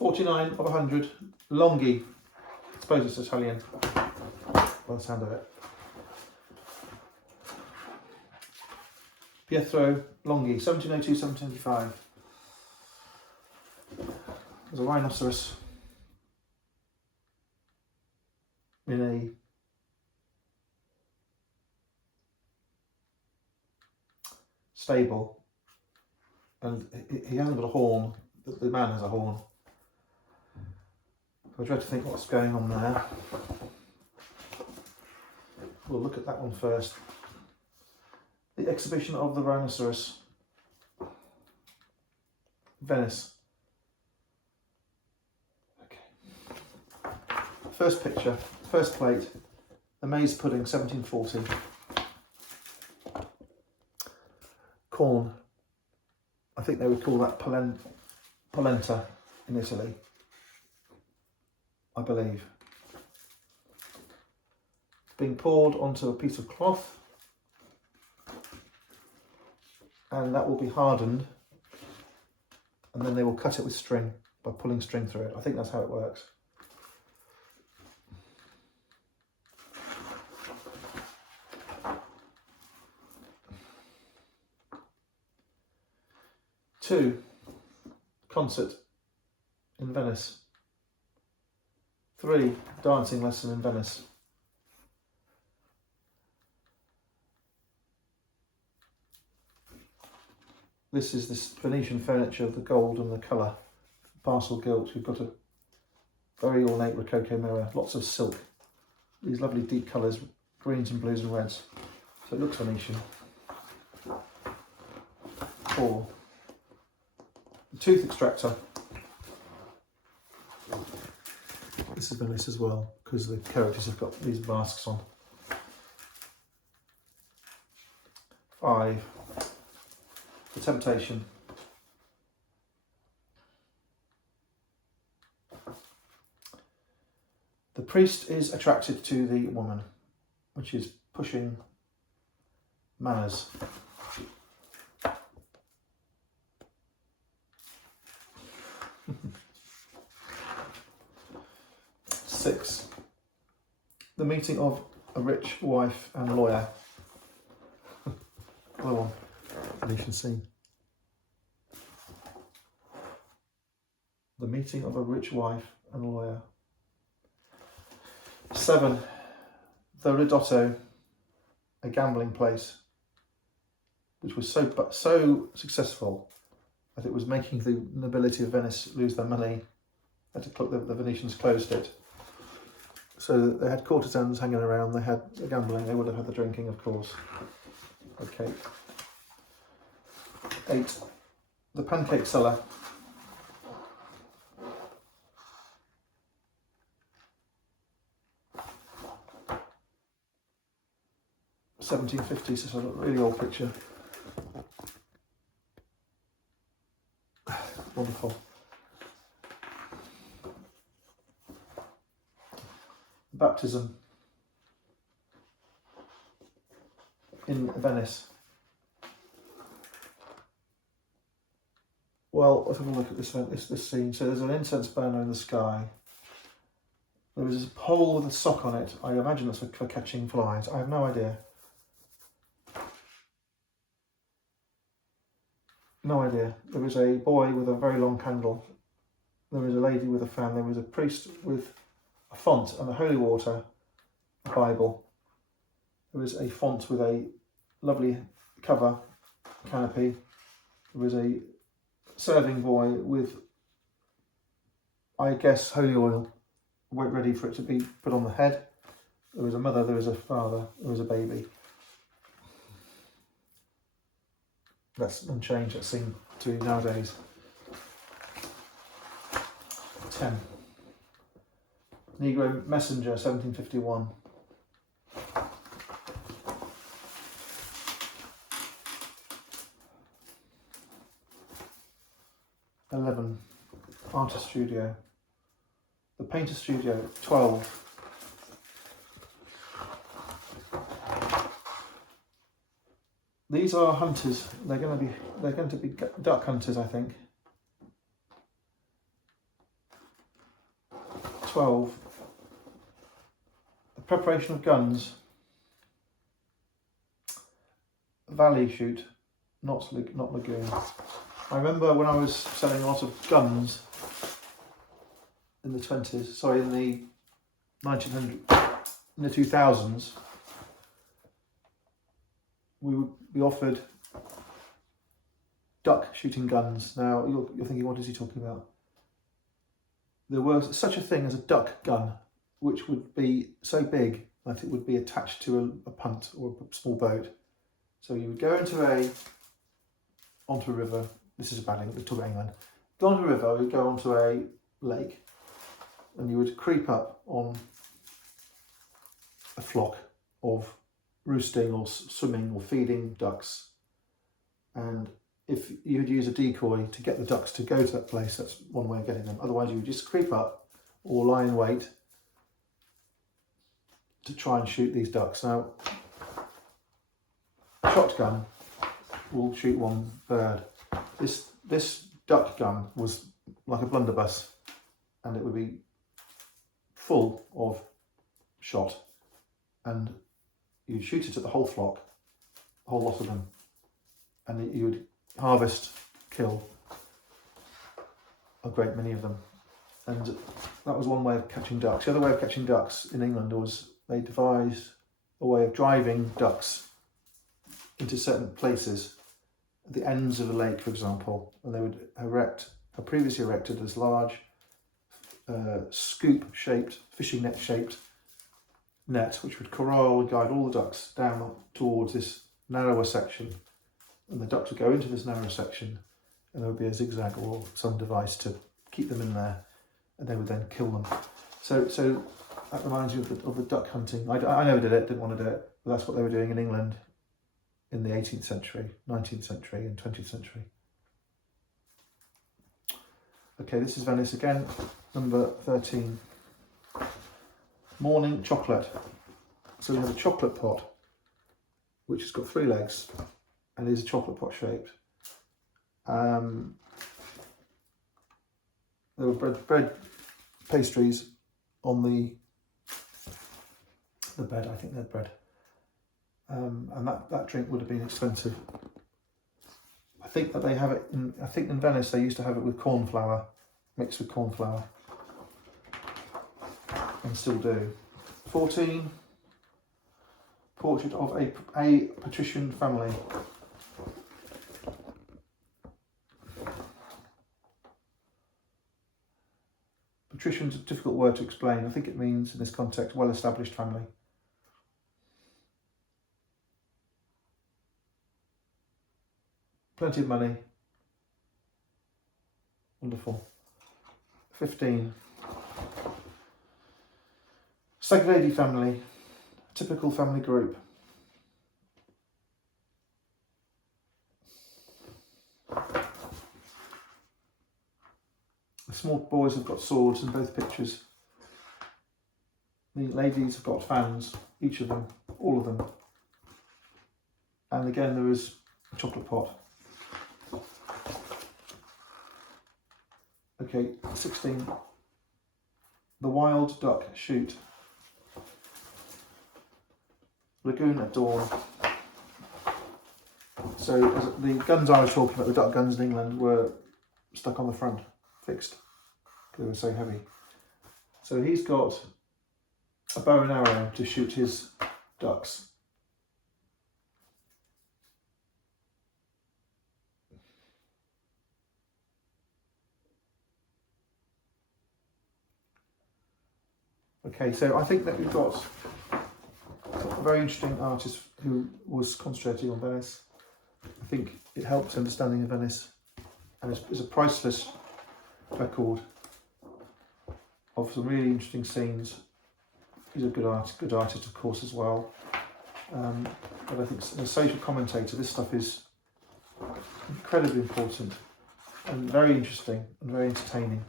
49 of 100. Longhi. I suppose it's Italian, by the sound of it. Pietro Longhi, 1702, 1775. There's a rhinoceros in a stable, and he hasn't got a horn. The man has a horn. I dread to think what's going on there. We'll look at that one first. The exhibition of the rhinoceros, Venice. Okay. First picture, first plate, the maize pudding, 1740. Corn. I think they would call that polenta in Italy, I believe. Being poured onto a piece of cloth, and that will be hardened, and then they will cut it with string by pulling string through it. I think that's how it works. Two, concert in Venice. 3, dancing lesson in Venice. This is this Venetian furniture, the gold and the colour. Parcel gilt. We've got a very ornate Rococo mirror, lots of silk. These lovely deep colours, greens and blues and reds. So it looks Venetian. 4, the tooth extractor. This is Venice as well, because the characters have got these masks on. 5, the temptation. The priest is attracted to the woman, which is pushing manners. 6, the meeting of a rich wife and lawyer. Another one, Venetian scene. The meeting of a rich wife and lawyer. 7, the Ridotto, a gambling place, which was so successful that it was making the nobility of Venice lose their money. The Venetians closed it. So they had courtesans hanging around, they had the gambling, they would have had the drinking, of course. Okay. 8, the pancake seller. 1750s, so it's a really old picture. Wonderful. Baptism in Venice. Well, let's have a look at this scene. So there's an incense burner in the sky. There is a pole with a sock on it. I imagine that's for catching flies. I have no idea. No idea. There is a boy with a very long candle. There is a lady with a fan. There is a priest with a font and a holy water, a Bible. There is a font with a lovely cover, canopy. There is a serving boy with, I guess, holy oil, ready for it to be put on the head. There is a mother, there is a father, there is a baby. That's unchanged, that scene to nowadays. 10. Negro Messenger, 1751. 11. Artist Studio. The Painter Studio, 12. These are hunters. They're going to be duck hunters, I think. 12. The preparation of guns. Valley shoot, not lagoon. I remember when I was selling a lot of guns in the 20s, sorry, in the 1900s, in the 2000s, we would be offered duck shooting guns. Now you're thinking, what is he talking about? There was such a thing as a duck gun, which would be so big that it would be attached to a punt or a small boat. So you would go onto a river. This is a bad English, we're talking about England. Go onto a river, you'd go onto a lake, and you would creep up on a flock of roosting or swimming or feeding ducks. And if you'd use a decoy to get the ducks to go to that place, that's one way of getting them. Otherwise, you would just creep up or lie in wait to try and shoot these ducks. Now, a shotgun will shoot one bird. This duck gun was like a blunderbuss, and it would be full of shot, and you'd shoot it at the whole flock, a whole lot of them, and you would harvest, kill a great many of them. And that was one way of catching ducks. The other way of catching ducks in England was they devised a way of driving ducks into certain places at the ends of a lake, for example, and they would have previously erected this large scoop-shaped, fishing net-shaped net, which would corral and guide all the ducks down towards this narrower section, and the ducks would go into this narrow section, and there would be a zigzag or some device to keep them in there, and they would then kill them. So that reminds me of the duck hunting. I never did it, didn't want to do it, but that's what they were doing in England in the 18th century, 19th century and 20th century. Okay, this is Venice again, number 13. Morning chocolate. So we have a chocolate pot, which has got 3 legs, and is a chocolate pot shaped. There were bread pastries on the bed. I think they're bread. And that drink would have been expensive. I think that they have it in Venice they used to have it with corn flour, mixed with corn flour, and still do. 14, portrait of a patrician family. Patrician's a difficult word to explain. I think it means in this context well-established family. Plenty of money. Wonderful. 15. Sagredi family. Typical family group. The small boys have got swords in both pictures. The ladies have got fans, each of them, all of them. And again there is a chocolate pot. Okay, 16. The wild duck shoot. Lagoon at dawn. So the guns I was talking about, the duck guns in England, were stuck on the front, fixed. They were so heavy. So he's got a bow and arrow to shoot his ducks. Okay, so I think that we've got a very interesting artist who was concentrating on Venice. I think it helps understanding of Venice, and it's a priceless record of some really interesting scenes. He's a good artist of course as well. But I think as a social commentator, this stuff is incredibly important and very interesting and very entertaining.